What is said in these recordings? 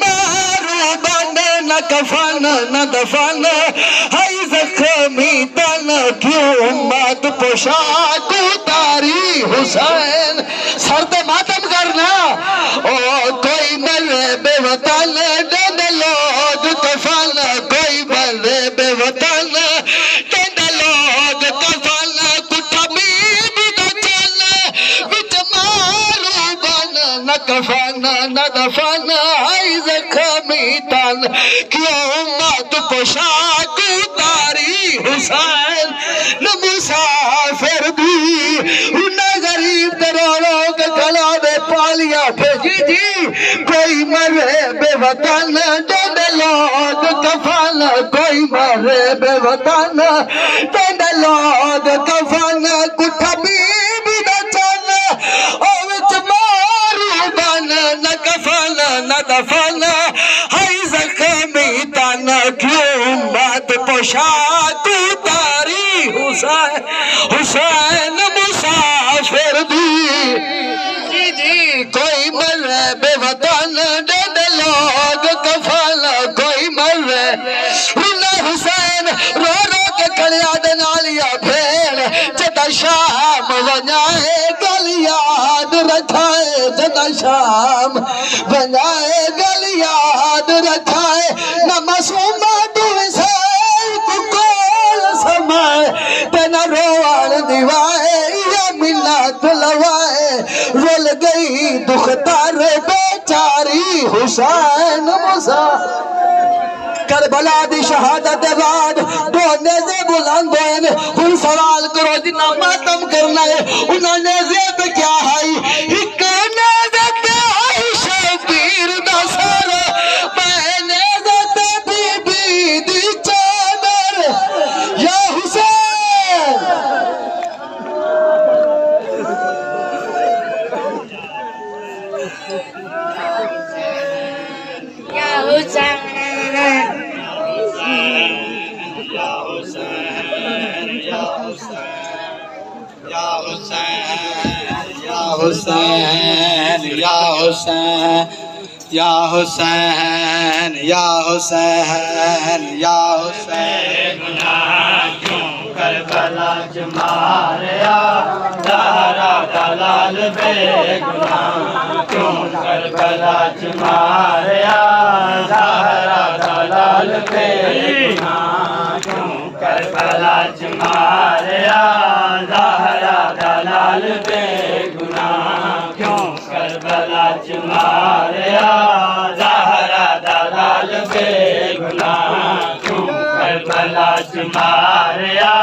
मारू बन न कफन न दफन है जख्मी तन क्यों उम्मत पोशाक उतारी हुसैन सर्द मातम करना ओ कोई मरे बेवतन लोग कफन कोई मरे बेवतन लोग कफन कुटा भी चल विच मारू बन न कफन न दफन है जख्मी तन क्यों मत पोशाक उतारी हुसैन न मुसाफिर भी न गरीब करोड़ों के गला में पालिया भेजी जी कोई मरे बेवतन लोग कफन कोई मरे बेवतन लोग कफन कुठा भी न चल ओ विच मारू बन न कफन न दफन है जख्मी तन क्यों मत पोशाक उतारी हुसैन हुसैन मुसाफिर भी जी कोई मरे बेवतन लोग कफन कोई मरे हुसैन रो रो के कलिया दे नालिया भेड़ जदा शाम वनाए गल याद रखाए जदा शाम वनाए गल याद रखाए न मासूमा दुए से कोल समाए तेना रोवान दिवाए या मिन्नत लवाए रोल गई दुखतार बेचारी हुसैन मुसा करबला दी शहादत बाद दो नेज़े बुलंद हुए हुन सवाल करो जिन्ना मातम करना है उन्हें नेज़े पे क्या है एक नेज़े पे है शबीर दा सर मैं नेज़े पे बीबी दी चादर या हुसैन या हुसैन हुसैन या हुसैन या हुसैन या हुसैन या हुसैन गुनाह क्यों करबला च मारया ज़हरा दलाल बेगुनाह क्यों करबला च मारया ज़हरा दलाल बेगुनाह क्यों करबला च मारया ज़हरा दलाल बेगुनाह क्यों करबला च मारया ज़हरा दलाल बेगुनाह क्यों करबला च मारया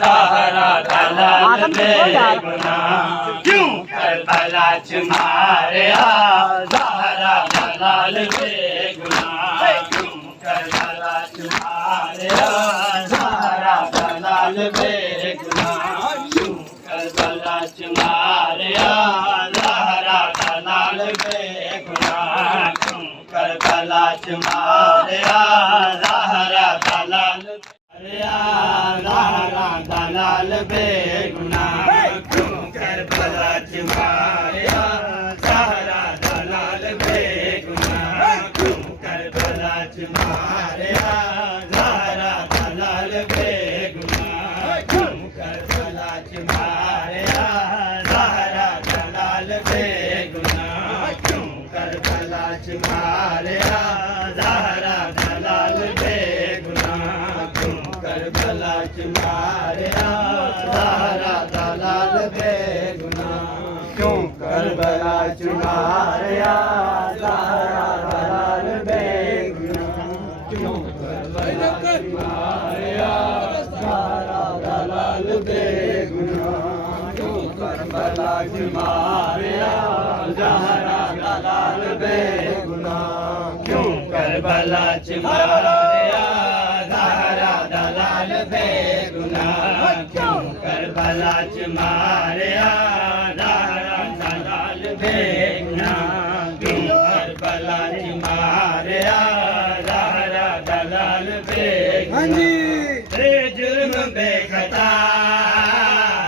ज़हरा दलाल बेगुनाह क्यों करबला च मारया ज़हरा दलाल बेगुनाह क्यों करबला च मारया ज़हरा दलाल बेगुनाह क्यों करबला च मारया ज़हरा दलाल बेगुनाह क्यों करबला च मारया ज़हरा दलाल ज़हरा दलाल बेगुनाह क्यों करबला च मारया ज़हरा दलाल बेगुनाह क्यों करबला च मारया ज़हरा दलाल बेगुनाह क्यों करबला च मारया ज़हरा दलाल बेगुनाह क्यों करबला च मारया ज़हरा दलाल बेगुनाह क्यों करबला च मारया ज़हरा दलाल बेगुनाह क्यों करबला च मारया ज़हरा दलाल बेगुनाह क्यों करबला च मारया ज़हरा दलाल बेगुनाह क्यों करबला च मारया ज़हरा दलाल बेगुनाह क्यों करबला च मारया ज़हरा दलाल बेगुनाह क्यों करबला च मारया ज़हरा दलाल बेगुनाह क्यों करबला च मारया ज़हरा दलाल बेगुनाह रे जुर्म बेखता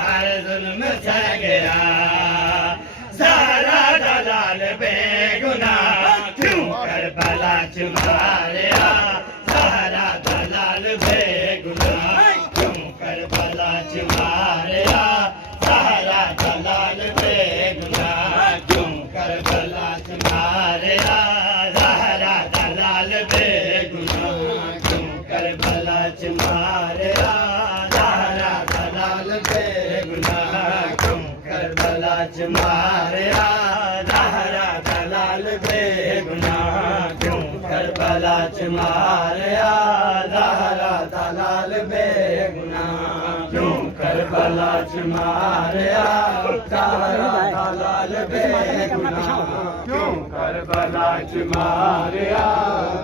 हर जुल्म सह गया ज़हरा दलाल बेगुनाह क्यों करबला च मारिया ज़हरा दलाल बेगुनाह क्यों करबला च मारिया ज़हरा दलाल बेगुनाह क्यों करबला च मारिया ज़हरा दलाल बेगुनाह क्यों करबला च मारिया ज़हरा दलाल बेगुनाह क्यों करबला च मारिया ज़हरा दलाल बेगुनाह क्यों करबला च मारिया ज़हरा दलाल बेगुनाह क्यों करबला च मारिया ज़हरा दलाल बेगुनाह क्यों करबला च मारिया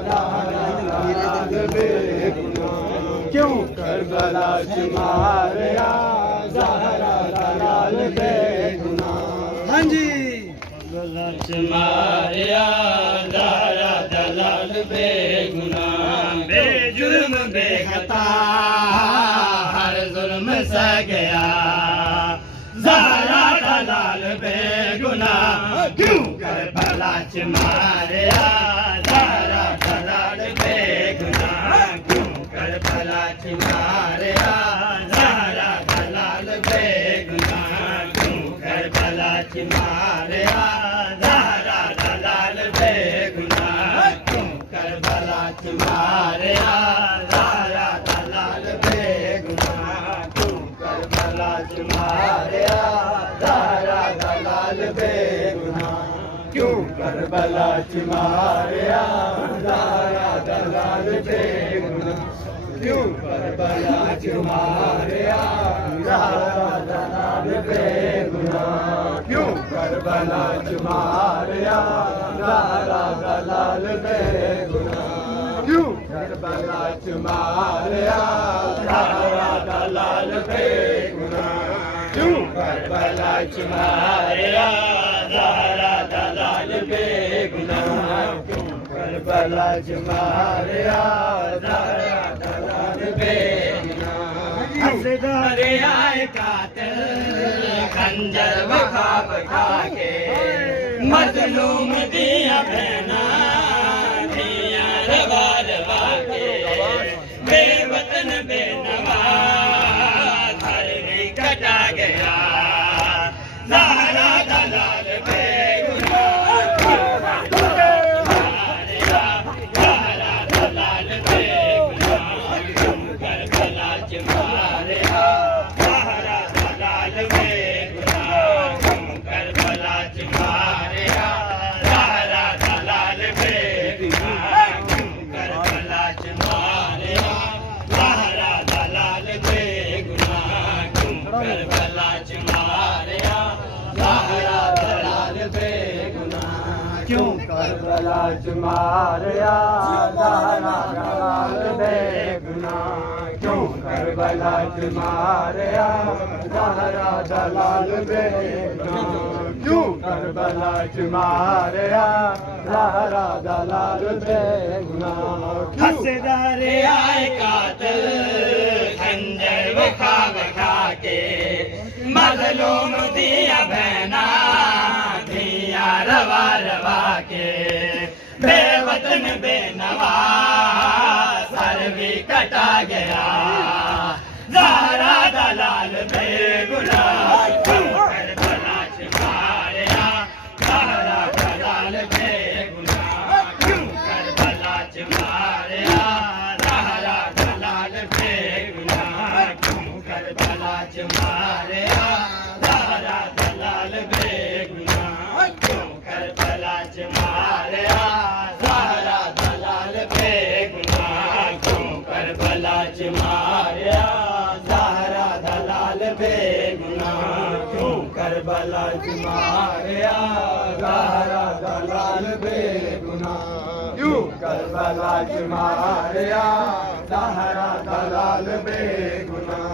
ज़हरा दलाल बेगुनाह क्यों करबला च मारिया ज़हरा दलाल बेगुनाह। हाँ जी करबला च मारिया ज़हरा दलाल बेगुनाह बेजुर्म बेखता हर जुल्म सह गया ज़हरा दलाल बेगुनाह क्यों करबला च मारिया ज़हरा दलाल बेगुनाह क्यों करबला च मारिया ज़हरा दलाल बेगुनाह क्यों करबला च मारिया ज़हरा दलाल बेगुनाह क्यों करबला च मारिया ज़हरा दलाल बेगुनाह क्यों करबला च मारिया ज़हरा दलाल बेगुनाह क्यों करबला च मारिया ज़हरा दलाल बेगुनाह क्यों करबला च मारिया ज़हरा दलाल बेगुनाह क्यों करबला च मारिया ज़हरा दलाल बेगुनाह क्यों करबला च मारिया ज़हरा दलाल बेगुनाह क्यों करबला च मारिया ज़हरा दलाल बेगुनाह क्यों करबला च मारिया ज़हरा दलाल बेगुनाह हसदारे आए कातिल खंजर वखा बखा के मजलूम दिया बहना दिया रवा रवा के बेवतन बेनवा घर भी कटा गया ज़हरा दलाल बेगुनाह मारिया ज़हरा दलाल बेगुनाह क्यों करबला च मारिया ज़हरा दलाल बेगुनाह क्यों करबला च मारिया ज़हरा दलाल बेगुनाह क्यों करबला च मारिया ज़हरा दलाल बेगुनाह क्यों करबला च मारिया ज़हरा दलाल बेगुनाह क्यों करबला च मारिया ज़हरा दलाल बेगुनाह क्यों करबला च मारिया ज़हरा दलाल बेगुनाह क्यों करबला च मारिया ज़हरा दलाल बेगुनाह हसदारे आए कातिल खंजर वखा वखा के मजलूम दिया बहना दिया रवा रवा के बेवतन बेनवा सर भी कटा गया ज़हरा दलाल बेगुनाह क्यों करबला च मारिया ज़हरा दलाल बेगुनाह क्यों करबला च मारिया ज़हरा दलाल बेगुनाह क्यों करबला च मारिया ज़हरा दलाल बेगुनाह क्यों करबला च मारिया ज़हरा दलाल बेगुनाह क्यों करबला च मारिया ज़हरा दलाल बेगुनाह क्यों करबला च मारिया ज़हरा दलाल बेगुनाह क्यों करबला च मारिया ज़हरा दलाल बेगुनाह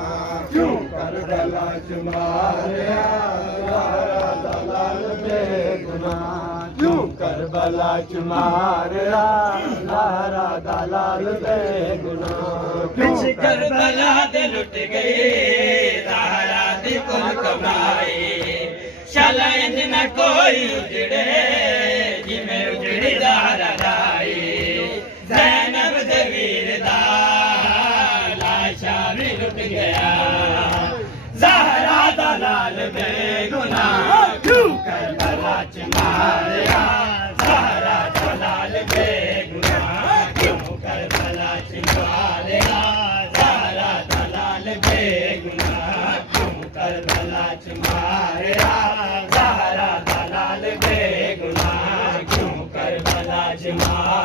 क्यों करबला च मारिया ज़हरा दलाल बेगुनाह क्यों करबला च मारिया ज़हरा दलाल बेगुनाह क्यों करबला दे लुट गई ज़हरा दी कुल कमाई शाला इंज न कोई उजड़े जिमें उजड़ी ज़हरा लाई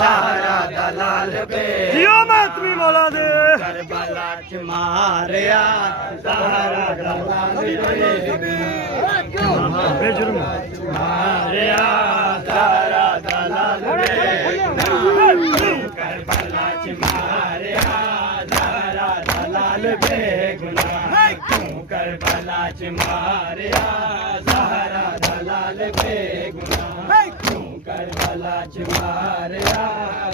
ज़हरा दलाल बे जियो मातमी मौला दे करबला च मारिया ज़हरा दलाल बे बेजुर्म मारिया ज़हरा दलाल बे करबला च मारिया ज़हरा दलाल बे करबला च मारिया ज़हरा दलाल बे करबला च मारिया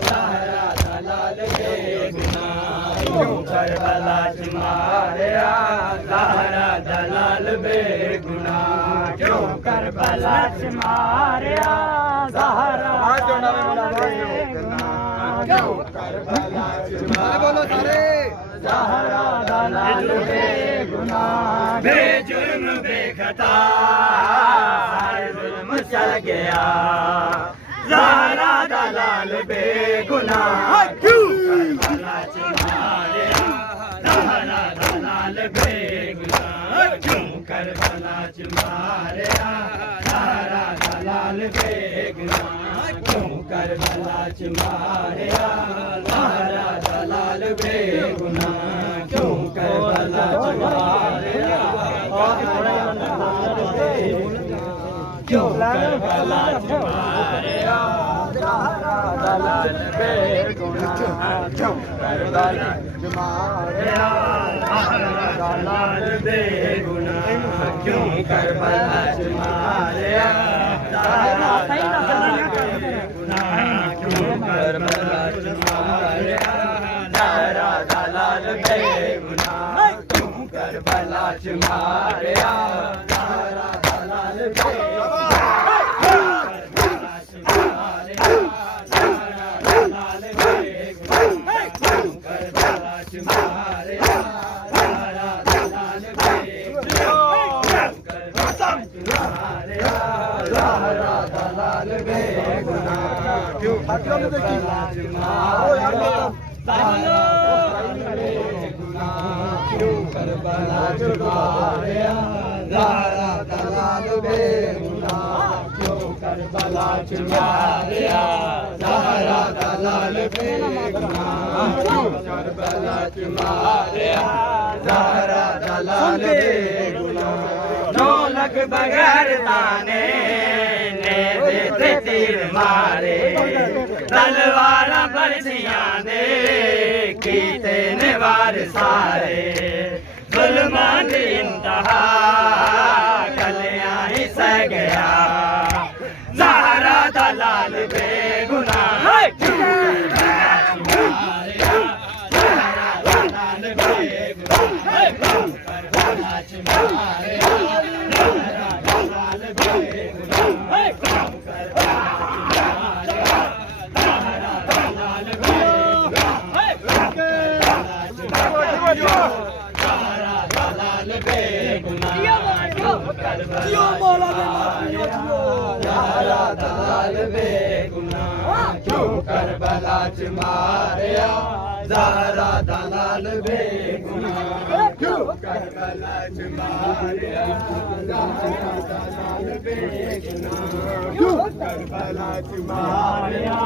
ज़हरा दलाल बे करबला च मारिया ज़हरा दलाल बे क्यों करबला च मारिया ज़हरा दलाल बे क्यों करबला च मारिया ज़हरा दलाल बे बेजुर्म बेखता जुल्म चल गया ज़हरा दलाल बेगुनाह करबला च मारिया ज़हरा दलाल बेगुनाह क्यों करबला च मारिया ज़हरा दलाल बेगुनाह क्यों करबला च मारिया ज़हरा दलाल बेगुनाह क्यों करबला च मारिया क्यों करबला च मारिया ज़हरा दलाल बेगुनाह क्यों करबला च मारिया ज़हरा दलाल बेगुनाह क्यों करबला च मारिया ज़हरा दलाल बेगुनाह क्यों करबला च मारिया ज़हरा दलाल बेगुनाह क्यों करबला च मारिया ज़हरा दलाल करबला च मारिया ज़हरा दलाल बेगुनाह क्यों करबला च मारिया ज़हरा दलाल बेगुनाह क्यों करबला च मारिया ज़हरा दलाल बेगुनाह ढोलक बगैर ताने ने दे तीर मारे तलवार बरसियां दे कीते ने वार सारे जुल्मां दी इंतहा कलियां ही सह गया ज़हरा दलाल बेगुनाह ज़हरा दलाल बेगुनाह करबला च मारिया ज़हरा दलाल बेगुनाह करबला च मारिया ज़हरा दलाल बेगुनाह क्यों करबला च मारिया ज़हरा दलाल बेगुनाह क्यों करबला च मारिया ज़हरा दलाल बेगुनाह क्यों करबला च मारिया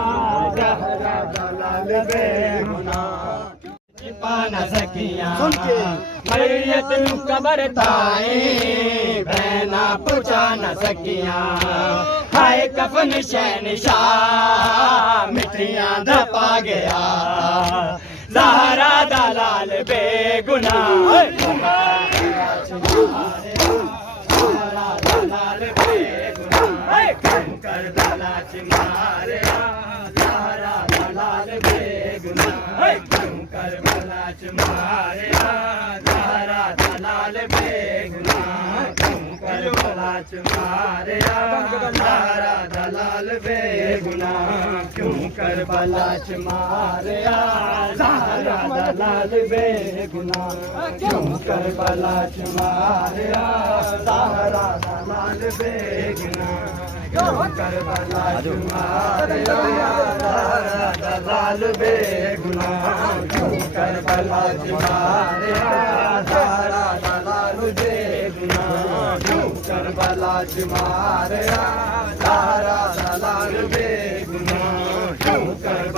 ज़हरा दलाल बेगुनाह पाना सकिया मैयत नू कबर ताई बहना पुछा न सकिया हाय कफन शहनशाह मिठियां दपा गया ज़हरा दलाल बेगुनाह ज़हरा दलाल बेगुनाह करबला च मारिया ज़हरा दलाल बेगुनाह करबला च मारिया ज़हरा दलाल बेगुनाह करबला च मारिया ज़हरा दलाल बेगुनाह क्यों करबला च मारिया ज़हरा दलाल बेगुनाह क्यों करबला च मारिया ज़हरा दलाल बेगुनाह क्यों करबला च मारिया ज़हरा दलाल बेगुनाह क्यों करबला च मारिया ज़हरा दलाल बेगुनाह क्यों करबला च मारिया ज़हरा दलाल बेगुनाह क्यों करबला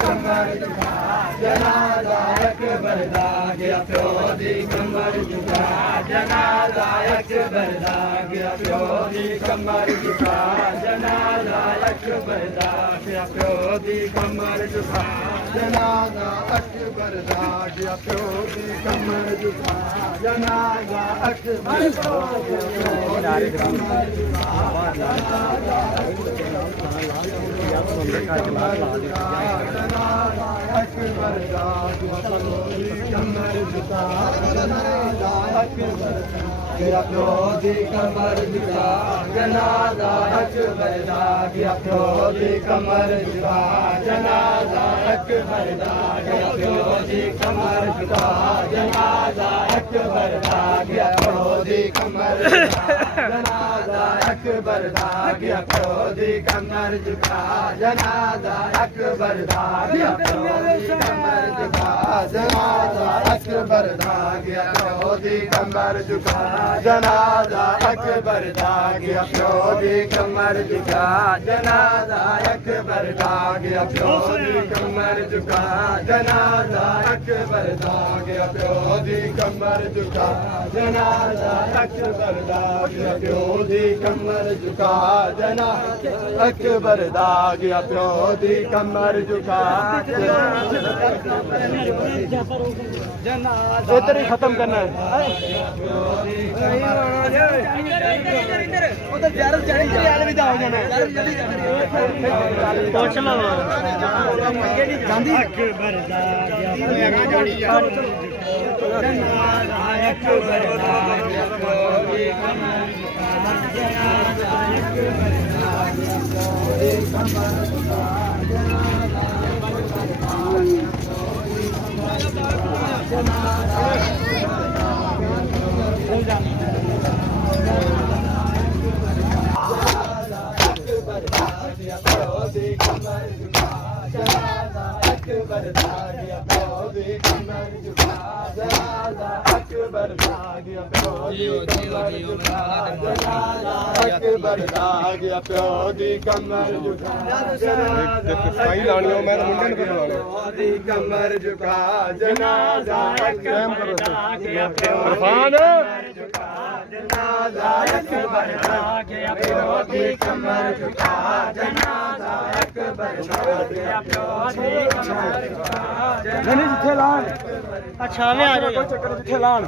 ਕਮਰ ਝੁਕਾ ਜਨਾਜ਼ਾ ਅਕਬਰ ਦਾ ਗਿਆ ਪਿਓ ਦੀ ਕਮਰ ਝੁਕਾ ਜਨਾਜ਼ਾ ਅਕਬਰ ਦਾ ਗਿਆ ਪਿਓ ਦੀ ਕਮਰ ਝੁਕਾ ਜਨਾਜ਼ਾ ਅਕਬਰ ਦਾ ਗਿਆ ਪਿਓ ਦੀ ਕਮਰ ਝੁਕਾ ਜਨਾਜ਼ਾ ਅਕਬਰ ਦਾ ਗਿਆ ਪਿਓ ਦੀ ਕਮਰ ਝੁਕਾ ਜਨਾਜ਼ਾ ਅਕਬਰ ਦਾ ਗਿਆ ਪਿਓ ਦੀ ਕਮਰ ਝੁਕਾ ਜਨਾਜ਼ਾ ਅਕਬਰ ਦਾ ਕਮਰ ਝੁਕਾ ਜਨਾਜ਼ਾ ਅਕਬਰ ਗਿਆ ਪਿਓ ਦੀ ਕਮਰ ਝੁਕਾ ਜਨਾਜ਼ਾ ਅਕਬਰ ਦਾ ਗਿਆ ਪਿਓ ਦੀ ਕਮਰ ਝੁਕਾ ਜਨਾਜ਼ਾ ਅਕਬਰ ਦਾ ਗਿਆ ਪਿਓ ਦੀ ਕਮਰ ਝੁਕਾ ਜਨਾਜ਼ਾ ਅਕਬਰ ਦਾ ਗਿਆ ਪਿਓ ਦੀ ਕਮਰ ਝੁਕਾ ਜਨਾਜ਼ਾ ਅਕਬਰ ਦਾ ਗਿਆ ਪਿਓ ਦੀ ਕਮਰ ਝੁਕਾ ਜਨਾਜ਼ਾ ਅਕਬਰ ਦਾ ਗਿਆ ਪਿਓ ਦੀ ਕਮਰ ਝੁਕਾ ਜਨਾਜ਼ਾ ਅਕਬਰ ਦਾ ਗਿਆ ਪਿਓ ਦੀ ਕਮਰ ਝੁਕਾ ਜਨਾਜ਼ਾ ਅਕਬਰ ਦਾ ਗਿਆ ਪਿਓ ਦੀ ਕਮਰ ਝੁਕਾ ਜਨਾਜ਼ਾ ਅਕਬਰ ਦਾ ਗਿਆ ਪਿਓ ਦੀ ਕਮਰ ਝੁਕਾ ਜਨਾਜ਼ਾ ਅਕਬਰ ਦਾ ਗਿਆ ਪਿਓ ਦੀ ਕਮਰ ਝੁਕਾ ਜਨਾਜ਼ਾ ਅਕਬਰ ਦਾ ਗਿਆ ਪਿਓ ਦੀ ਕਮਰ ਝੁਕਾ ਜਨਾਜ਼ਾ ਅਕਬਰ ਦਾ ਗਿਆ ਪਿਓ ਦੀ ਕਮਰ ਝੁਕਾ इधर ही खत्म करना है उधर ज़्यादा चढ़ी भी हो जाना पूछ लो गांधी ਪਿਓ ਦੀ ਕਮਰ ਝੁਕਾ ਸਫਾਈ ਲਾਣੀ ਹੋ ਮੈਂ ਤਾਂ ਮੁੰਡੇ ਨੂੰ ਕਰਵਾ ਲਿਆ ਪਿਓ ਦੀ ਕਮਰ ਝੁਕਾ ਜਨਾਜ਼ਾ ਅਕਬਰ ਦਾ ਗਿਆ ਪਿਓ ਇਰਫਾਨ ਜਨਾਜ਼ਾ ਅਕਬਰ ਦਾ ਗਿਆ ਪਿਓ ਦੀ ਕਮਰ ਝੁਕਾ ਜਨਾਜ਼ਾ ਅਕਬਰ ਦਾ ਗਿਆ ਪਿਓ ਦੀ ਕਮਰ ਝੁਕਾ नहीं जिथे लान अच्छा में आ जाओ चक्कर जिथे लान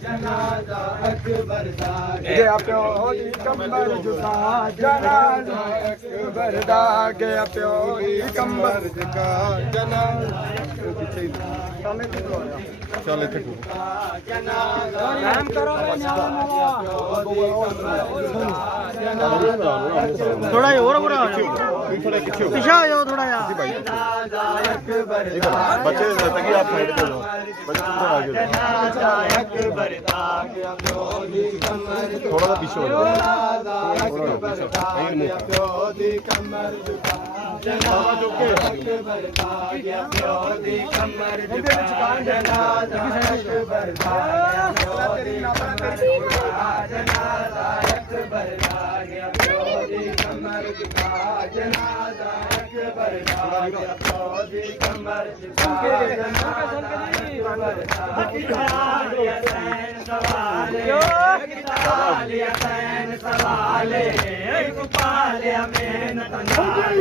ਜਨਾਜ਼ਾ ਅਕਬਰ ਦਾ ਗਿਆ ਪਿਓ ਦੀ ਕਮਰ ਝੁਕਾ ਜਨਾਜ਼ਾ ਅਕਬਰ ਦਾ ਗਿਆ ਪਿਓ ਦੀ ਕਮਰ ਝੁਕਾ ਜਨਾਜ਼ਾ ਚੱਲ ਇੱਥੇ ਤੂੰ काम करो थोड़ा और बुरा हो जाओ ਥੋੜਾ ਪਿੱਛੇ ਹੋ पीछे हो जाओ थोड़ा यार ਭਾਈ ਅਕਬਰ ਇਹ ਤਾਂ ਬੱਚੇ ਤੱਕੀ ਆਪ ਸਾਈਡ ਤੇ ਲੋ ਬੱਚੇ ਉਧਰ ਆ ਜਾਓ ਜਨਾਜ਼ਾ ਅਕਬਰ ਦਾ ਗਿਆ ਪਿਓ ਦੀ ਕਮਰ ਥੋੜਾ ਜਿਹਾ ਪਿੱਛੇ ਹੋ ਜਾਓ ਜਨਾਜ਼ਾ ਅਕਬਰ ਦਾ ਗਿਆ ਪਿਓ ਦੀ ਕਮਰ ਝੁਕਾ ਜਨਾਜ਼ਾ ਅਕਬਰ ਦਾ ਗਿਆ ਪਿਓ ਦੀ ਕਮਰ ਝੁਕਾ ਜਨਾਜ਼ਾ ਅਕਬਰ ਦਾ ਗਿਆ ਪਿਓ ਦੀ ਕਮਰ ਝੁਕਾ ਜਨਾਜ਼ਾ ਅਕਬਰ ਦਾ ਗਿਆ ਪਿਓ ਦੀ ਕਮਰ ਝੁਕਾ ਜਨਾਜ਼ਾ ਅਕਬਰ ਦਾ ਗਿਆ ਪਿਓ ਦੀ ਕਮਰ ਝੁਕਾ ਜਨਾਜ਼ਾ ਅਕਬਰ ਦਾ ਗਿਆ ਸੈਨ ਸਵਾਲੇ ਕਿਤਾਲਿਆ ਸੈਨ ਸਵਾਲੇ ਇੱਕ ਪਾਲਿਆ ਮਿਹਨਤ ਨਾਲ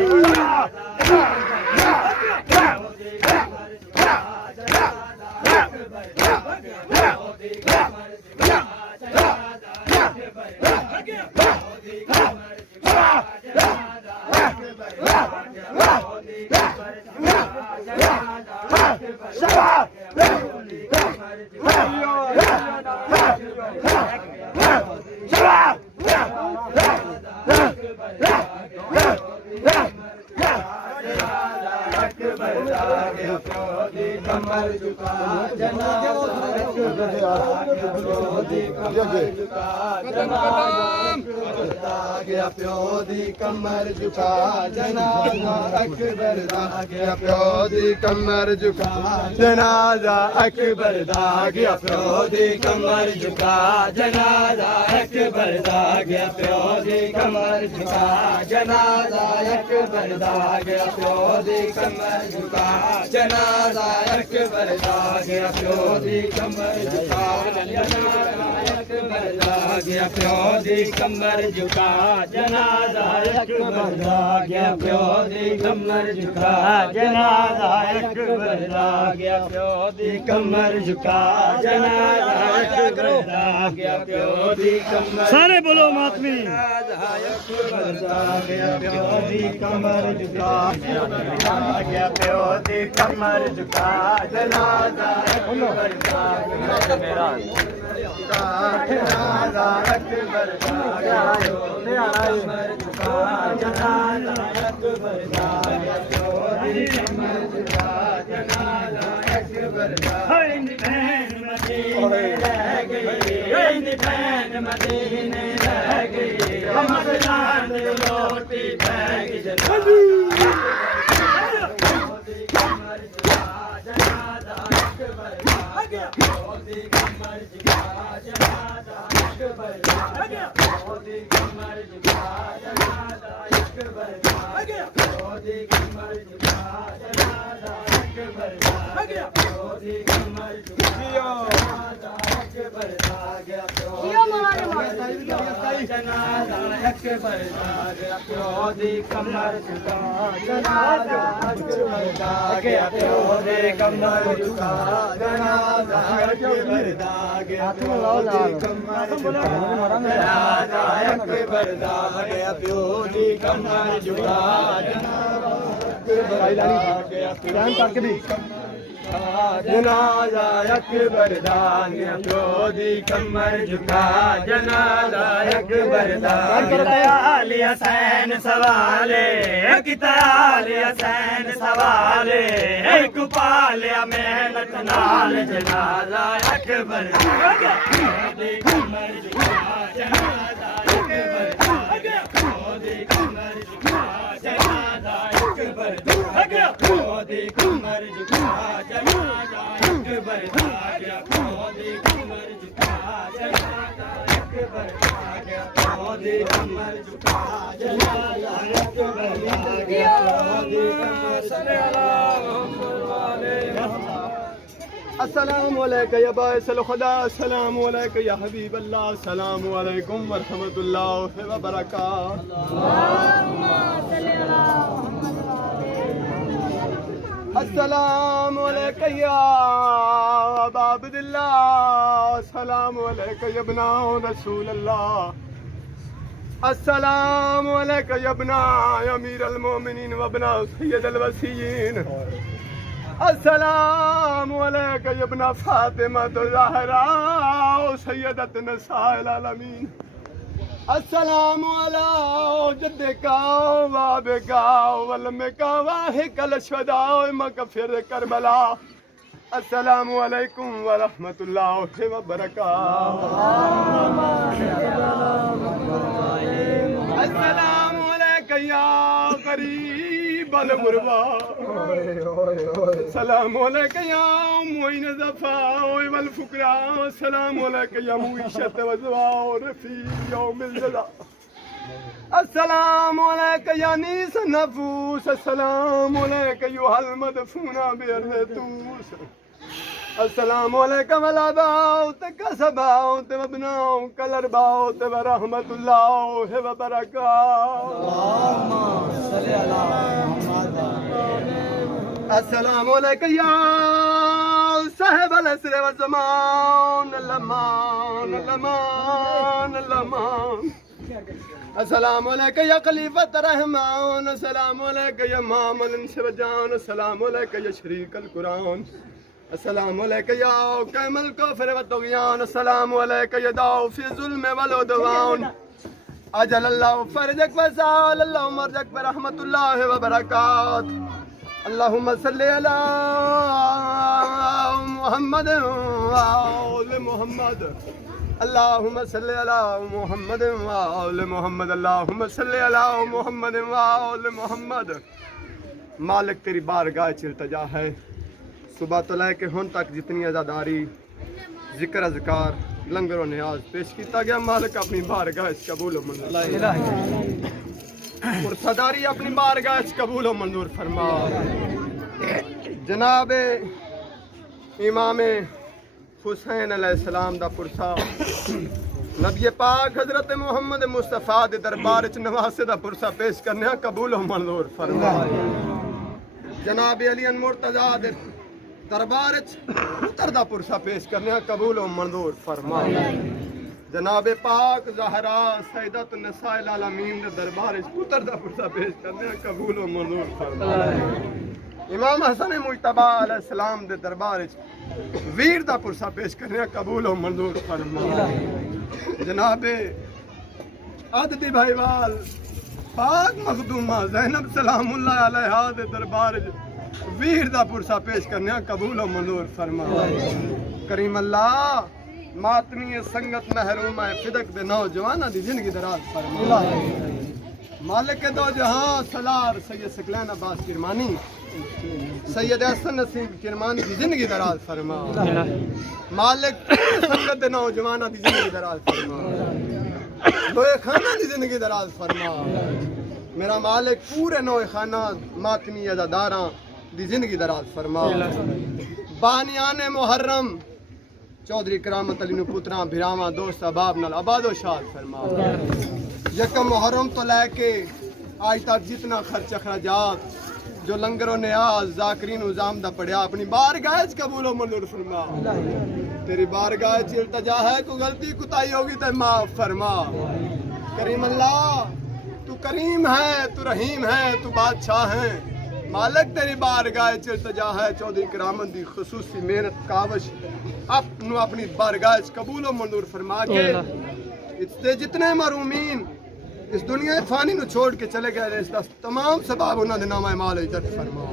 ਕਮਰ ਝੁਕਾ ਜਨਾਜ਼ਾ ਅਕਬਰ ਪਿਓ ਦੀ ਕਮਰ ਝੁਕਾ ਜਨਾਜ਼ਾ ਗਿਆ ਪਿਓ ਦੀ ਕਮਰ ਝੁਕਾ ਜਨਾਜ਼ਾ ਅਕਬਰ ਦਾ ਗਿਆ ਪਿਓ ਦੀ ਕਮਰ ਝੁਕਾ ਜਨਾਜ਼ਾ ਅਕਬਰ ਦਾ ਗਿਆ ਪਿਓ ਦੀ ਕਮਰ ਝੁਕਾ ਜਨਾਜ਼ਾ अकबर दा गया प्यो दी कमर झुका जनाजा अकबर दा गया प्यो दी कमर झुका जनाजा अकबर दा गया प्यो दी कमर झुका जनाजा अकबर दा गया प्यो दी कमर झुका जनाजा अकबर दा गया प्यो दी कमर झुका जनाजा अकबर दा गया प्यो दी कमर झुका जनाजा अकबर दा गया प्यो दी कमर सारे बोलो मातमी अकबर दा गया प्यो दी कमर झुका गया प्यो दी कमर झुका जनाजा अकबर दा मेरा जनाजा अकबर दा गया प्यो दी कमर झुका जनाजा अकबर दा गया प्यो दी कमर झुका जनाजा अकबर दा बहन मदीने रह गई बहन मदीने रह गई हम जान लोटी बैग जनाजा कमर झुका जनाजा अकबर दा गया प्यो दी कमर झुका जनाजा अकबर दा गया प्यो दी कमर झुका जनाजा अकबर दा गया प्यो दी कमर झुका जनाजा अकबर दा गया प्यो दी कमर झुका जनाजा अकबर दा गया प्यो जनाजा अकबर दा गया प्यो दी कमर झुका जनाजा अकबर दा गया प्यो दी कमर झुका जनाजा अकबर दा गया प्यो दी कमर झुका जनाजा अकबर दा गया प्यो दी कमर झुका जनाजा अकबर दा गया प्यो दी जनाजा अकबर दा गया प्यो दी कमर झुका जनाजा अकबर दा किताली हसैन सवाले किताली हसैन सवाले एक पालिया मेहनत नाल जनाजा अकबर दा गया प्यो दी कमर झुका जनाजा अकबर दा गया प्यो दी कमर झुका जनाजा अकबर दा गया प्यो दी कमर झुका जनाजा अकबर दा गया प्यो दी कमर झुका जनाजा अकबर दा गया प्यो दी कमर झुका जनाजा अकबर दा गया प्यो दी कमर अस्सलाम वालेकुम या बाइसल खुदा अस्सलाम वालेकुम या हबीब अल्लाह अस्सलाम वालेकुम व रहमतुल्लाहि व बरकातहू अस्सलाम वालेकुम या अबाबिल्लाह अस्सलाम वालेकुम या इब्ना रसूल अल्लाह अस्सलाम वालेकुम या इब्ना अमीर अल मोमिनीन व इब्ना सय्यद अल वसीयीन अस्सलाम वालेकुम या इब्ना फातिमा ज़हरा सय्यदत निसाइल आलमीन अस्सलाम वाला जद्दे का वाबे का वलमे का वाहिकल शदाओ मगफिर करबला अस्सलाम वालेकुम व रहमतुल्लाहि व बरकातहू अस्सलाम वालेकुम या गरीब अल गुरबा अस्सलाम वालेकुम या मुइन ज़फा वल फुकरा अस्सलाम वालेकुम या मुईशत व ज़वा रफी यौमिल जज़ा अस्सलाम वालेकुम या नीस नफूस अस्सलाम वालेकुम युहल मदफूना बिअर्दतूस अस्सलाम वालेकुम वलाबाओ तकसबाओ तबनाओ कलरबाओ तब रहमतुल्लाहि व बरकातहू अस्सलाम वालेकुम या साहिब अल असर व ज़मान लमान लमान लमान अस्सलाम वालेकुम या खलीफत रहमान अस्सलाम वालेकुम या मामल इंसवजान अस्सलाम वालेकुम या शरीक अल कुरान अस्सलाम वालेकुम या कैमल कफर व तुगयान अस्सलाम वालेकुम या दाउ फी जुल्म वल उदवान अजल अल्लाह फरजक व साल अल्लाह मरजक ब रहमतुल्लाहि व बरकातहू अल्लाहुम्मा सल्लि अला मुहम्मद व आले मुहम्मद अल्लाहुम्मा सल्लि अला मुहम्मद व आले मुहम्मद अल्लाहुम्मा सल्लि अला मुहम्मद व आले मुहम्मद। मालिक तेरी बारगाह च इल्तिजा है सुबह तो लेके हुन तक जितनी अज़ादारी जिक्र अज़कार लंगरों ने आज पेश किया गया। मालिक अपनी बारगाह कबूल मंजूर और सदारी अपनी बारगाह कबूल मंजूर फरमा। जनाब इमाम हुसैन अलैहिस्सलाम दा पुरसा नबी पाक हजरत मुहम्मद मुस्तफा दे दरबार च नवासे दा पुरसा पेश करने कबूल मंजूर फरमा। जनाब अली मुर्तजा दे दरबार च पुत्र दा पुरसा पेश करने कबूल मंजूर फरमा। जनाब पाक ज़हरा सैयदत निसाइल आलमीन दे दरबार च पुत्र दा पुरसा पेश करने कबूल मंजूर फरमा। इमाम हसन मुज्तबा अलैहिस्सलाम दे दरबार च वीर दा पुरसा पेश करने कबूल मंजूर फरमा। जनाब अददी भाईवाल पाक मखदूमा ज़ैनब सलामुल्लाह अलैहा दे दरबार च वीर दा पुरसा पेश करने कबूल मंजूर फरमा। करीम अल्लाह मातमी संगत महरूमा फिदक दे नौजवाना दी जिंदगी दराज फरमा। मालिक दो जहां सलार सैयद सकलैन अब्बास किरमानी सैयद हसन नसीब किरमानी की जिंदगी दराज फरमा। मालिक संगत दे नौजवाना दी जिंदगी दराज फरमा। लोए खाना दी जिंदगी दराज फरमा। मेरा मालिक पूरे नौए खाना मातमी अज़ादारा दी जिंदगी दराज फरमा। बानियाने मुहर्रम चौधरी करामत अली पुत्रा भिरावा दोस्त अबाब नाल आबादो शाद फरमा। यकम मुहर्रम तो लैके आज तक जितना खर्च अखराजात जो लंगरों ने आज जाकरीन उजाम दा पढ़िया अपनी बारगाह च कबूल मंजूर फरमा। तेरी बारगाह च इल्तजा है कोई गलती कुताही होगी तो माफ फरमा। करीम अल्लाह तू करीम है, तू रहीम है, तू बादशाह है। मालिक तेरी बारगाह च इल्तजा है चौधरी करामत दी खुसूसी मेहनत कावश अपनी बारगाह च कबूल मंजूर फरमा के इससे जितने मरूमीन इस दुनिया फानी नु छोड़ के चले गए इसका तमाम सबाब उन्होंने नामा माल इज्जत फरमा।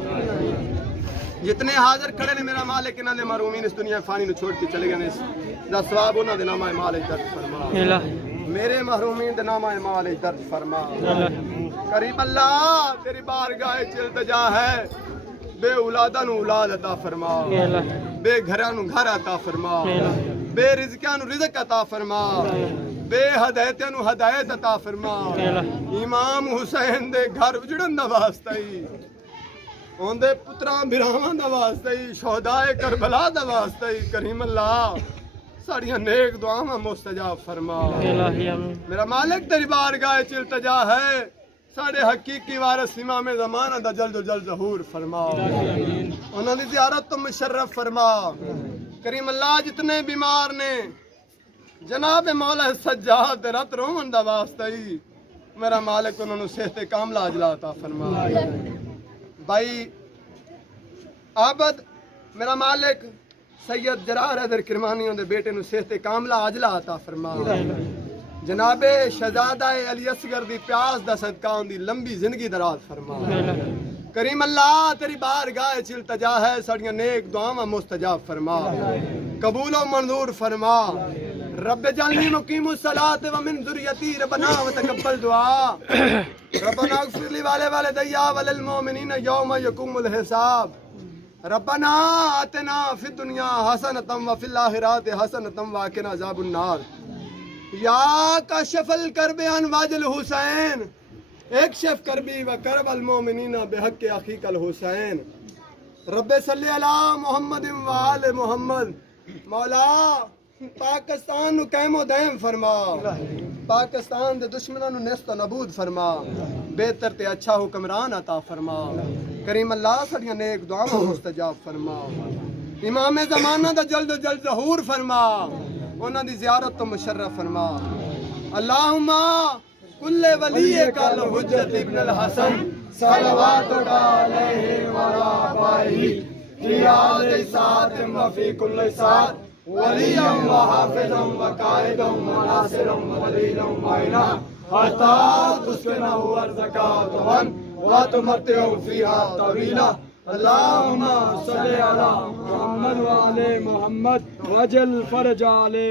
जितने हाजिर खड़े ने मेरा मालिक इन्होंने मरूमीन इस दुनिया फानी नु छोड़ के चले गए इसका सवाब उन्होंने नामा माल इज्जत फरमा। मेरे महरूमीन दे नामा माल इज्जत फरमा। करीम अल्लाह तेरी बारगाह च इल्तजा है बे औलादा नु औलाद अता फरमा, बे घरां नु घर अता फरमा, बे रिज़्क़ां नु रिज़्क़ अता फरमा, बे हदायतां नु हदायत अता फरमा। इमाम हुसैन दे घर उजड़न दा वास्ता ही ओंदे पुत्रां भिरावां दा वास्ता ही शोहदाए करबला दा वास्ता ही करीम अल्लाह साड़ियां नेक दुआवां मुस्तजाब फरमा। मेरा मालिक तेरी बारगाह च इल्तजा है साढ़े हकीकी वारिस इमाम ज़माना दा जल्द जल्द ज़हूर फरमा। उन्हां दी ज़ियारत तो मुशर्रफ फरमा। करीम अल्लाह जितने बीमार ने जनाब मौला सज्जाद दे रत रोवन दा वास्ता ही मेरा मालिक उन्होंने सेहत कामला अजला अता फरमा। भाई आबद मेरा मालिक सैयद जरार हैदर किरमानी दे बेटे नु सेहत कामला अजला अता फरमा। जनाबे शहजादा अली असगर दी प्यास दा सदका उनदी लंबी जिंदगी दराज फरमा। करीम अल्लाह तेरी बारगाह च इल्तजा है साड़ियां नेक दुआवां मुस्तजाब फरमा कबूल व मंजूर फरमा। रब जल्नी मुकीमुस सलात व मिन ज़ुर्रियती रब्बना व तकब्बल दुआ रब्बना अग़फिर ली वाले दैया वलिल मोमिनीन यौम यक़ूमुल हिसाब रब्बना आतिना फिद दुनिया हसनतम व फिल आखिरति हसनतम व क़िना अज़ाबुन नार। या काशिफल करबे अन वाजिल हुसैन एक शेफ करबी व करबल मोमिनीना बेहक के अखीकल हुसैन। रब्बे सल्ली अला मोहम्मद व आले मोहम्मद। मौला पाकिस्तान नु कैमो दैम फरमा, पाकिस्तान दे दुश्मनां नु नेस्त नबूद फरमा, बेहतर ते अच्छा हुक्मरान अता फरमा। करीम अल्लाह साड़ियां नेक दुआवां मुस्तजाब फरमा। इमाम ज़माना दा जल्द जल्द ज़हूर फरमा उन्हां दी ज़ियारत तो मुशर्रफ फरमा। अल्लाहुम्मा कुल्ले वली कल हुज्जत इब्न अल हसन सलवातु अलैहि व अला आबाइही रियाद सात व फी कुल्ल सात वलियम व हाफिज़म व काइदम व नासिरम व वलीम व इला हत्ता तुस्किना हुआ ज़कातवन व तुमतिउ फीहा तवीला। अल्लाहुम्मा सल्ली अला मुहम्मद व आले मुहम्मद वजल फरज आले